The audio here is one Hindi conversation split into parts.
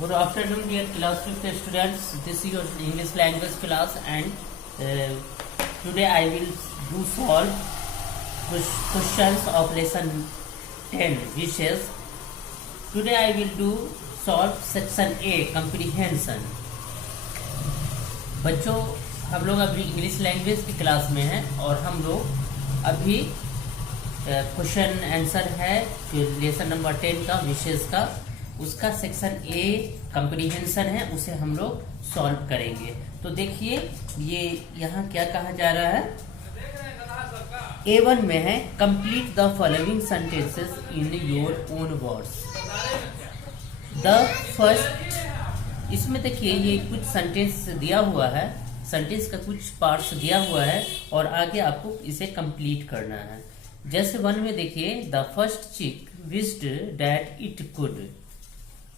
Good afternoon, dear class 5th students. This is your English language class, and today I will do solve questions of lesson 10, which is today I will do solve section A comprehension. बच्चों, हम लोग अभी इंग्लिश लैंग्वेज की क्लास में हैं और हम लोग अभी क्वेश्चन आंसर है जो लेसन नंबर 10 का विशेष का उसका सेक्शन ए कंप्रीहेंशन है, उसे हम लोग सॉल्व करेंगे। तो देखिए ये यहाँ क्या कहा जा रहा है। A1 में है complete the following sentences in your own words. The first, इसमें देखिए ये कुछ सेंटेंस दिया हुआ है, सेंटेंस का कुछ पार्ट्स दिया हुआ है और आगे आपको इसे कंप्लीट करना है। जैसे 1 में देखिए the first chick wished that it could.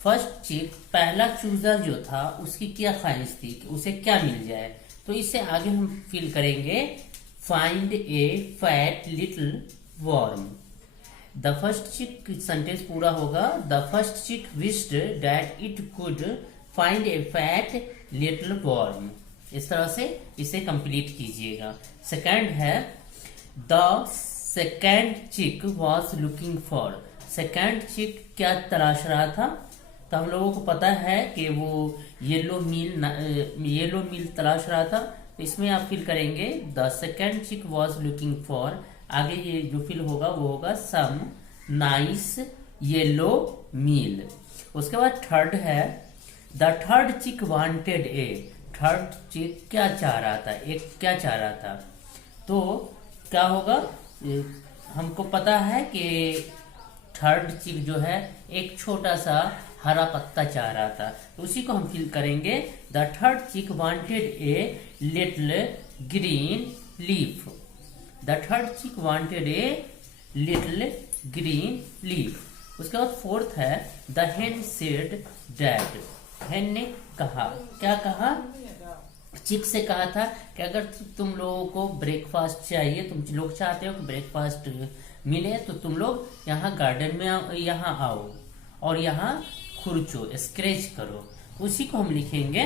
First चिक, पहला चूजा जो था उसकी क्या ख्वाहिश थी कि उसे क्या मिल जाए, तो इसे आगे हम फिल करेंगे find a fat little worm. The first चिक सेंटेंस पूरा होगा the first chick wished that it could find a fat little worm. इस तरह से इसे कंप्लीट कीजिएगा। सेकंड है द सेकंड चिक वॉज लुकिंग फॉर। सेकंड चिक क्या तलाश रहा था, तो हम लोगों को पता है कि वो येलो मील तलाश रहा था, तो इसमें आप फिल करेंगे द सेकंड चिक वॉज लुकिंग फॉर। आगे ये जो फिल होगा वो होगा सम नाइस येलो मील। उसके बाद थर्ड है the third chick wanted A. Third चिक क्या चाह रहा था, एक क्या चाह रहा था, तो क्या होगा, हमको पता है कि थर्ड चिक जो है एक छोटा सा हरा पत्ता चाह रहा था, तो उसी को हम फिल करेंगे the third chick wanted a little green leaf. The third chick wanted a little green leaf. उसके बाद फोर्थ है द हेन सेड डैड। हेन ने कहा, क्या कहा, चिक से कहा था कि अगर तुम लोगों को ब्रेकफास्ट चाहिए, तुम लोग चाहते हो कि ब्रेकफास्ट मिले, तो तुम लोग यहाँ गार्डन में यहाँ आओ और यहाँ खुरचो, स्क्रैच करो। उसी को हम लिखेंगे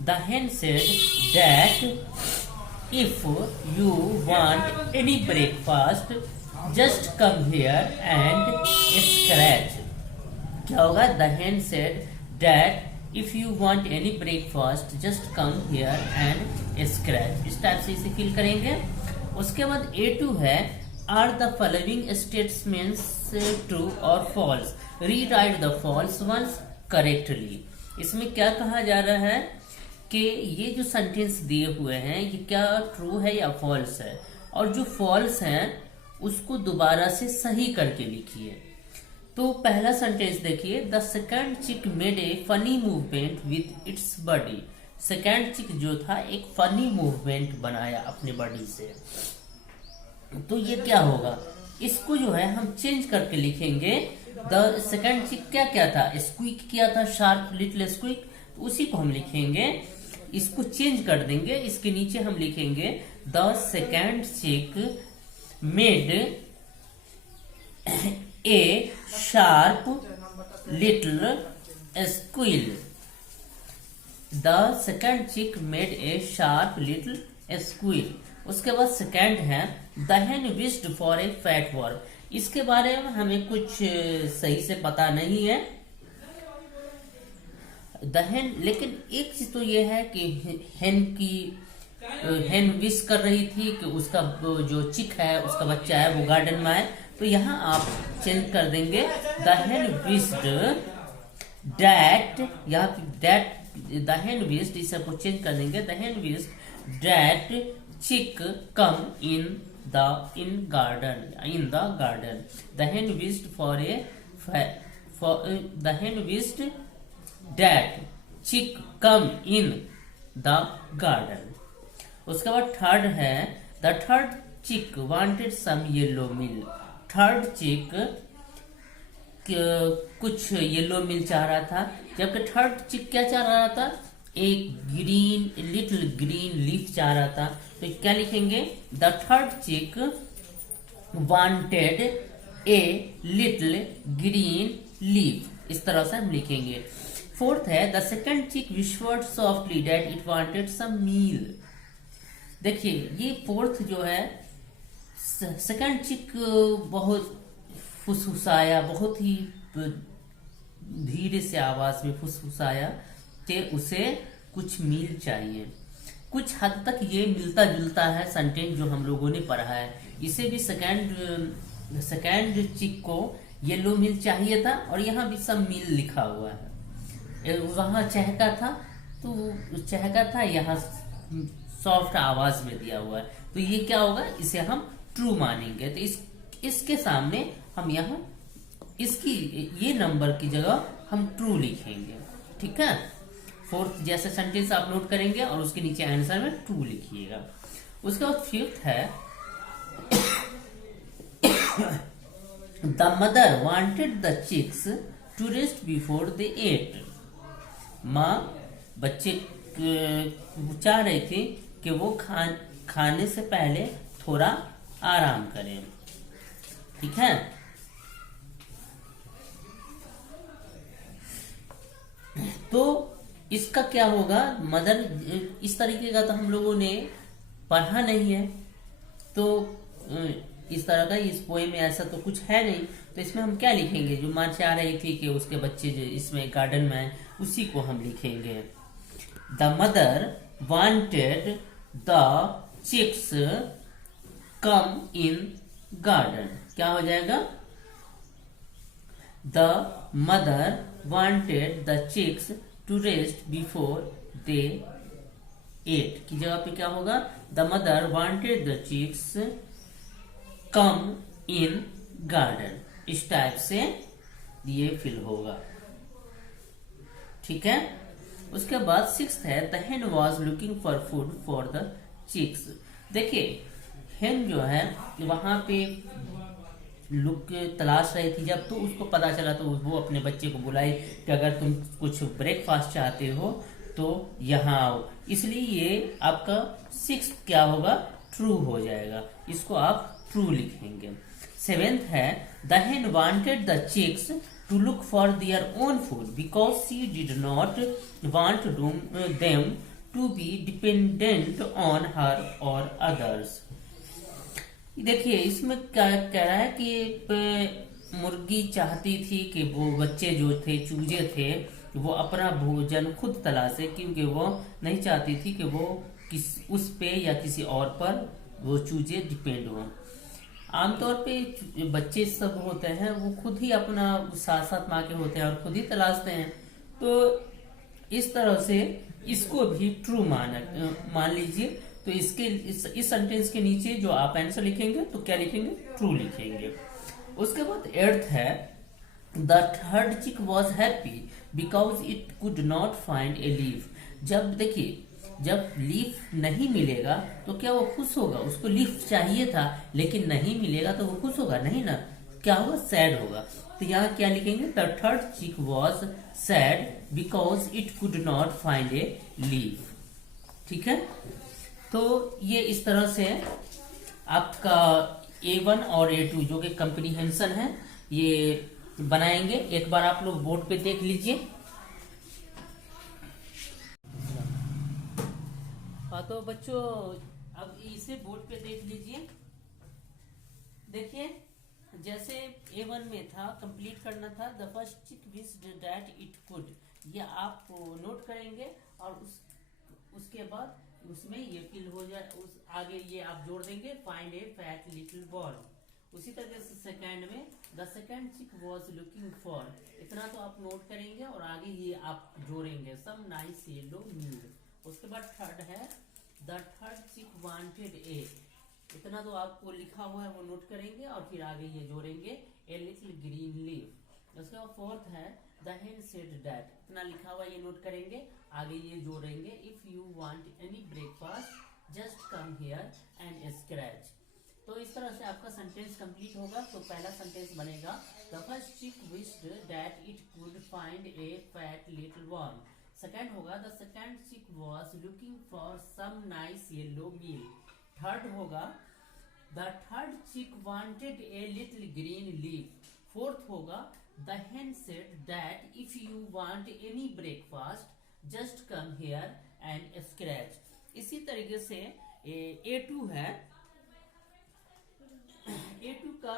the hen said that if you want any breakfast just come here and scratch. क्या होगा, the hen said that if you want any breakfast just come here and scratch. इस टाइप से इसे फिल करेंगे। उसके बाद A2 है are the following statements true और false, rewrite the false ones correctly. इसमें क्या कहा जा रहा है कि ये जो सेंटेंस दिए हुए हैं ये क्या ट्रू है या फॉल्स है, और जो फॉल्स है उसको दोबारा से सही करके लिखिए। तो पहला सेंटेंस देखिए the second chick made a funny movement with its body. Second चिक जो था एक फनी मूवमेंट बनाया अपने बॉडी से, तो ये क्या होगा, इसको जो है हम चेंज करके लिखेंगे द सेकंड चिक क्या क्या था, स्क्वीक किया था, शार्प लिटिल स्क्वीक, तो उसी को हम लिखेंगे, इसको चेंज कर देंगे। इसके नीचे हम लिखेंगे the second chick made a sharp little squeal. The second chick made a sharp little squeal. उसके बाद सेकंड है the hen wished for a fat worm. इसके बारे में हमें कुछ सही से पता नहीं है द हेन, लेकिन एक चीज तो ये है कि हेन विश कर रही थी कि उसका जो चिक है, उसका बच्चा है, वो गार्डन में आए, तो यहाँ आप चेंज कर देंगे द हेन विश्ड डैट, यहाँ दैट द हेन विश्ड, इसे आपको चेंज कर देंगे द हेन विश्ड डैट चिक come in the garden. The hen wished the hen wished that chick come in the garden. उसके बाद थर्ड है the third chick wanted some yellow meal. Third चिक कुछ येलो मिल चाह रहा था, जबकि थर्ड चिक क्या चाह रहा था, एक लिटिल ग्रीन लीफ चाह रहा था, तो क्या लिखेंगे the third chick wanted a little green leaf. इस तरह से हम लिखेंगे। फोर्थ है the second chick whispered softly that it wanted some meal. देखिए ये फोर्थ जो है, सेकंड चिक बहुत फुसफुसाया, बहुत ही धीरे से आवाज में फुसफुसाया कि उसे कुछ मील चाहिए। कुछ हद तक ये मिलता जुलता है सेंटेंस जो हम लोगों ने पढ़ा है। इसे भी सेकंड चिक को येलो मील चाहिए था और यहाँ भी सब मील लिखा हुआ है। वहां चहका था तो चहका था, यहाँ सॉफ्ट आवाज में दिया हुआ है, तो ये क्या होगा, इसे हम ट्रू मानेंगे। तो इसके सामने हम यहाँ इसकी ये नंबर की जगह हम ट्रू लिखेंगे। ठीक है, फोर्थ जैसे सेंटेंस आप नोट करेंगे और उसके नीचे आंसर में ट्रू लिखिएगा। उसके बाद फिफ्थ है the mother wanted the chicks to rest before they ate. माँ बच्चे चाह रहे थे कि वो खाने से पहले थोड़ा आराम करें। ठीक है, तो इसका क्या होगा, मदर, इस तरीके का तो हम लोगों ने पढ़ा नहीं है, तो इस तरह का इस पोएम में ऐसा तो कुछ है नहीं, तो इसमें हम क्या लिखेंगे, जो माँ चाह रही थी कि उसके बच्चे जो इसमें गार्डन में है उसी को हम लिखेंगे। The mother wanted the chicks come in garden, क्या हो जाएगा, the mother wanted the chicks to rest before they ate की जगह पे क्या होगा, the mother wanted the chicks come in garden. इस टाइप से ये फिल होगा। ठीक है, उसके बाद सिक्स्थ है the hen was looking for food for the chicks. देखिए हेन जो है वहां पे लुक तलाश रही थी जब, तो उसको पता चला तो वो अपने बच्चे को बुलाई कि अगर तुम कुछ ब्रेकफास्ट चाहते हो तो यहाँ आओ। इसलिए ये आपका सिक्स्थ क्या होगा, ट्रू हो जाएगा, इसको आप ट्रू लिखेंगे। सेवेंथ है the hen wanted the chicks to look for their own food because she did not want them to be dependent on her और अदर्स। देखिए इसमें क्या कह रहा है कि मुर्गी चाहती थी कि वो बच्चे जो थे, चूजे थे, वो अपना भोजन खुद तलाशे, क्योंकि वो नहीं चाहती थी कि वो उस पे या किसी और पर वो चूजे डिपेंड हो। आमतौर पे बच्चे सब होते हैं वो खुद ही अपना साथ साथ माँ के होते हैं और खुद ही तलाशते हैं, तो इस तरह से इसको भी ट्रू मान लीजिए। तो इसके इस सेंटेंस के नीचे जो आप आंसर लिखेंगे तो क्या लिखेंगे, ट्रू लिखेंगे। उसके बाद एट्थ है द थर्ड चिक was happy because it could not find a leaf. जब देखिए जब लीफ नहीं मिलेगा तो क्या वो खुश होगा, उसको लीफ चाहिए था लेकिन नहीं मिलेगा तो वो खुश होगा नहीं ना, क्या होगा, सैड होगा। तो यहाँ क्या लिखेंगे, द थर्ड चिक was sad because it could not find a leaf. ठीक है, तो ये इस तरह से आपका A1 और A2 जो कि कंप्रीहेंशन है ये बनाएंगे। एक बार आप लोग बोर्ड पे देख लीजिए। हाँ तो बच्चों अब इसे बोर्ड पे देख लीजिए। देखिए जैसे A1 में था, कंप्लीट करना था, the first chick wished that it could, ये आप नोट करेंगे और उसके बाद उसमें ये फिल हो जाए, उस आगे ये आप जोड़ देंगे, find a fat little ball. उसी तरह से सेकंड में the second chick was looking for, इतना तो आप नोट करेंगे और आगे ये आप जोड़ेंगे, सम नाइस येलो मील। उसके बाद थर्ड है द थर्ड चिक वांटेड ए, इतना तो आपको लिखा हुआ है वो नोट करेंगे और फिर आगे ये जोड़ेंगे, ए लिटिल ग्रीन लीफ। उसके बाद फोर्थ है द हेन सेड दैट, इतना लिखा हुआ ये नोट करेंगे, आगे ये जोड़ेंगे, if you want any breakfast just come here and scratch. तो इस तरह से आपका सेंटेंस कंप्लीट होगा। तो पहला सेंटेंस बनेगा the first chick wished that it could find a fat little worm. Second होगा the second chick was looking for some nice yellow meal. Third होगा the third chick wanted a little green leaf. Fourth होगा the hen said that if you want any breakfast just come here and scratch. इसी तरीके से A2 है, A2 का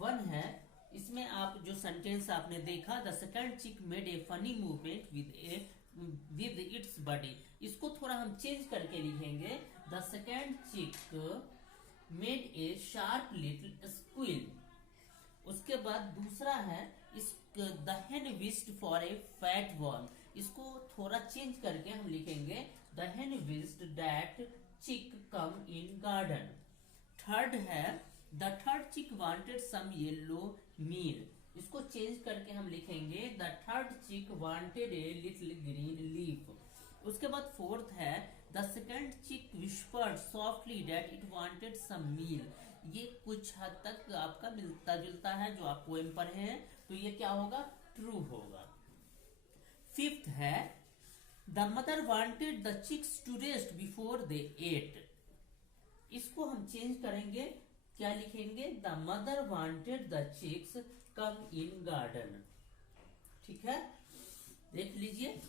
1 है। इसमें आप जो सेंटेंस आपने देखा, the second chick made a funny movement with its body, इसको थोड़ा हम चेंज करके लिखेंगे, the second chick made a sharp little squeal. उसके बाद दूसरा है इस the hen wished for a fat worm, इसको थोड़ा चेंज करके हम लिखेंगे, the hen wished that chick come in garden. Third है the third chick wanted some yellow meal, इसको चेंज करके हम लिखेंगे, the third chick wanted a little green leaf. उसके बाद फोर्थ है the second chick whispered softly that it wanted some meal, ये कुछ हद तक आपका मिलता जुलता है जो आप पोएम पढ़े हैं, तो ये क्या होगा, ट्रू होगा। फिफ्थ है the mother wanted the chicks to rest before they ate, इसको हम चेंज करेंगे, क्या लिखेंगे, the mother wanted the chicks come in garden. ठीक है, देख लीजिए।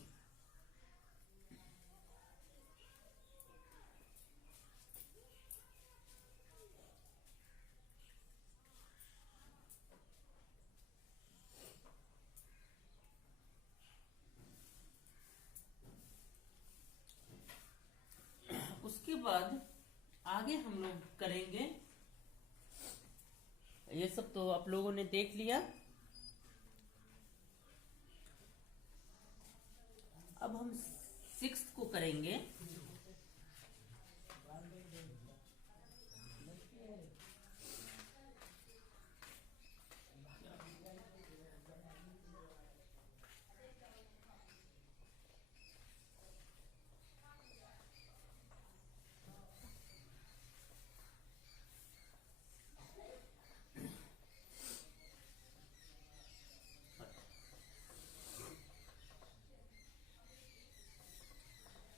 उसके बाद आगे हम लोग करेंगे, ये सब तो आप लोगों ने देख लिया। अब हम 6th को करेंगे।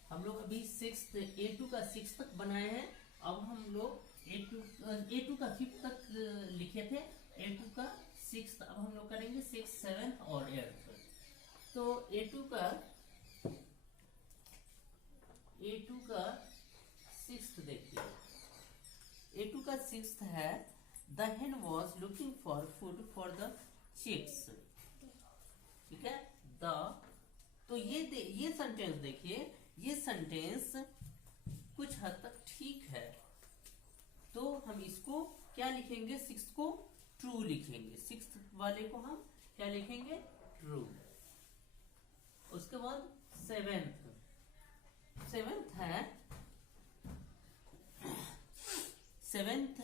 हम लोग अभी A2 का 6 तक बनाए हैं। अब हम लोग A2 का 5 तक लिखे थे, A2 का 6, अब हम लोग करेंगे 6, 7 और 8। तो A2 का 6 देखिए, A2 का 6 है the hen was looking for food for the chicks। ठीक है, तो ये सेंटेंस देखिए, ये सेंटेंस कुछ हद तक ठीक है, तो हम इसको क्या लिखेंगे, 6 को ट्रू लिखेंगे, 6 वाले को हम क्या लिखेंगे, ट्रू। उसके बाद 7th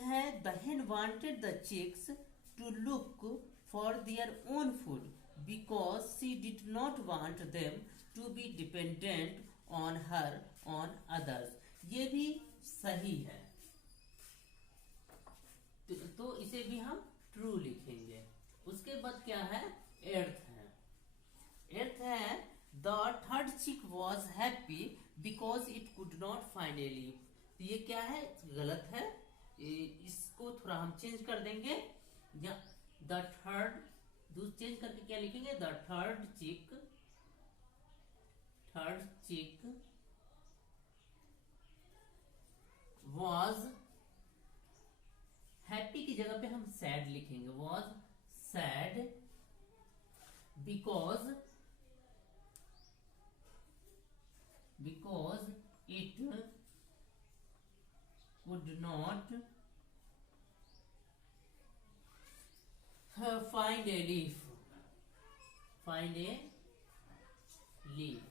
है the hen wanted the chicks to look for their own food because she did not want them to be dependent on her on others। ये भी सही है, तो इसे भी हम ट्रू लिखेंगे। उसके बाद क्या है, 8th है द थर्ड चिक was happy because it could not find a leaf. ये क्या है, गलत है, इसको थोड़ा हम चेंज कर देंगे, या द थर्ड चेंज करके क्या लिखेंगे, द थर्ड चिक वॉज हैप्पी की जगह पे हम सैड लिखेंगे, was sad because it could not find a leaf.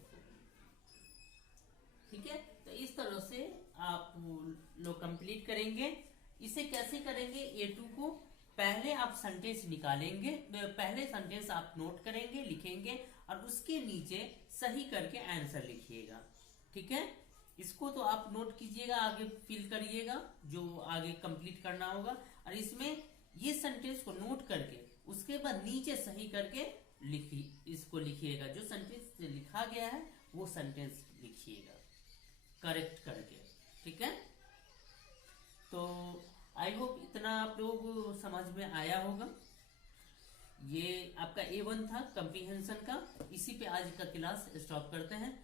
ठीक है, तो इस तरह से आप लोग कंप्लीट करेंगे। इसे कैसे करेंगे, A2 को पहले आप सेंटेंस निकालेंगे, पहले सेंटेंस आप नोट करेंगे, लिखेंगे और उसके नीचे सही करके आंसर लिखिएगा। ठीक है, इसको तो आप नोट कीजिएगा, आगे फिल करिएगा जो आगे कंप्लीट करना होगा, और इसमें ये सेंटेंस को नोट करके उसके बाद नीचे सही करके इसको लिखिएगा, जो सेंटेंस लिखा गया है वो सेंटेंस लिखिएगा करेक्ट करके। ठीक है, तो आई होप इतना आप लोग समझ में आया होगा। ये आपका A1 था कम्प्रीहेंशन का। इसी पे आज का क्लास स्टॉप करते हैं।